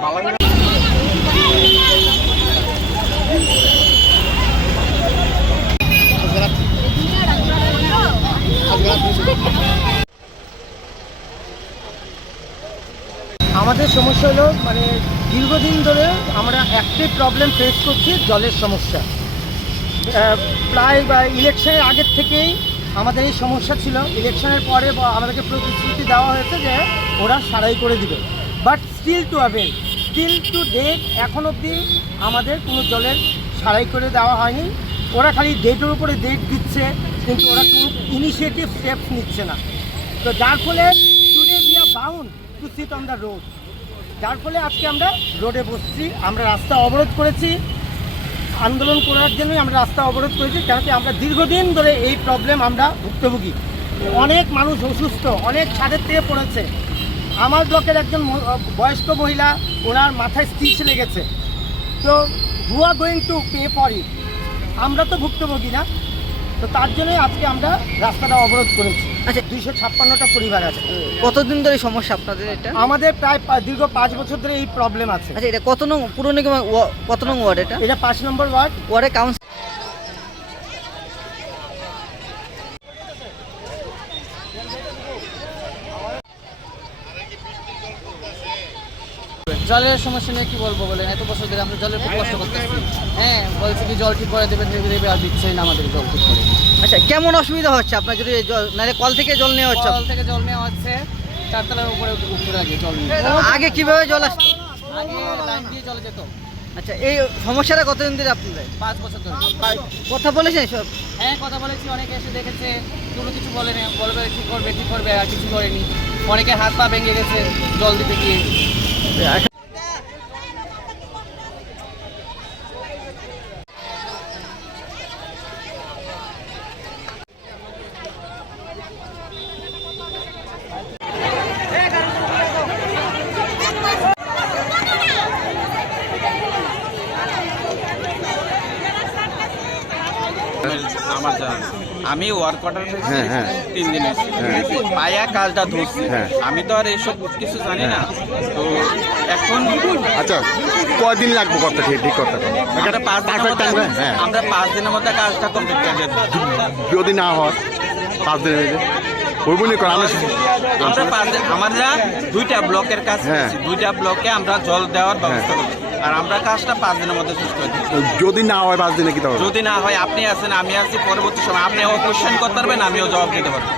আমাদের সমস্যা হলো মানে দীর্ঘদিন ধরে আমরা একটাই প্রবলেম ফেস করছি, জলের সমস্যা। প্রায় ইলেকশনের আগের থেকেই আমাদের এই সমস্যা ছিল। ইলেকশনের পরে আমাদেরকে প্রতিশ্রুতি দেওয়া হয়েছে যে ওরা সারাই করে দিবে, বাট স্টিল টু ডেট এখন অবধি আমাদের কোনো জলের সারাই করে দেওয়া হয়নি। ওরা খালি ডেটের উপরে ডেট দিচ্ছে, কিন্তু ওরা কোনো ইনিশিয়েটিভ স্টেপস নিচ্ছে না। তো যার ফলে today we are bound to sit on the road. যার ফলে আজকে আমরা রোডে বসছি, আমরা রাস্তা অবরোধ করেছি। আন্দোলন করার জন্যই আমরা রাস্তা অবরোধ করেছি, কেন কি আমরা দীর্ঘদিন ধরে এই প্রবলেম আমরা ভুক্তভোগী। অনেক মানুষ অসুস্থ, অনেক ছাদের থেকে পড়েছে। আমার ব্লকের একজন বয়স্ক মহিলা, ওনার মাথায় স্টিচ লেগেছে। তো who are going to pay for it? আমরা তো ভুক্তভোগী না। তো তার জন্যই আজকে আমরা রাস্তাটা অবরোধ করেছি। আচ্ছা, 256টা পরিবার আছে। কতদিন ধরে সমস্যা আপনাদের এটা? আমাদের প্রায় দীর্ঘ 5 বছর ধরে এই প্রবলেম আছে। আচ্ছা, এটা কত নং পুরো নিগম, কত নং ওয়ার্ড এটা? এটা 5 নম্বর ওয়ার্ড। ওয়ার্ডে কাউন্সিল জলের সমস্যা নিয়ে কি বলবো বলেন, এত বছর ধরে আমরা জলের খুব কষ্ট করতেছি। হ্যাঁ, বলছি কি জল ঠিক করে দেবে দেবে, আর দিচ্ছেই না আমাদের জল ঠিক করে। আচ্ছা, কেমন অসুবিধা হচ্ছে আপনার? যদি নাহলে কল থেকে জল নেওয়া হচ্ছে? কল থেকে জল নেওয়া হচ্ছে, 4 তলার উপরে আগে জল নিয়ে। আগে কিভাবে জল আসতো? আগে লাইন দিয়ে চলে যেত। আচ্ছা, এই সমস্যাটা কতদিন ধরে আপনাদের? 5 বছর ধরে। কথা বলেছেন সব? হ্যাঁ, কথা বলেছি, অনেকে এসে দেখেছে, কোনো কিছু বলেনি, বলবে ঠিক করবে, আর কিছু করেনি। অনেকে হাত পা ভেঙে গেছে জল দিতে গিয়ে। আমি ওয়ার্ক কোয়ার্টার থেকে 3 দিন পায়া কাজটা ধরছি। আমি তো আর এইসব কিছু জানি না। তো এখন আচ্ছা, কয়দিন লাগবে কথা ঠিক করতে? আমরা 5 দিনের মধ্যে কাজটা কমপ্লিট করে দেব। যদি না হয় 5 দিনের মধ্যে আমরা 5 দিন, আমরা 2টা ব্লকের কাজ করছি। 2টা ব্লকে আমরা জল দেওয়ার ব্যবস্থা করছি, আর আমরা কাজটা 5 দিনের মধ্যে শেষ করে দিই। যদি না হয় 5 দিনে কি হবে? যদি না হয়, আপনি আছেন, আমি আছি, পরবর্তী সময় আপনি কোশ্চেন করতে পারবেন, আমিও জবাব দিতে পারবো।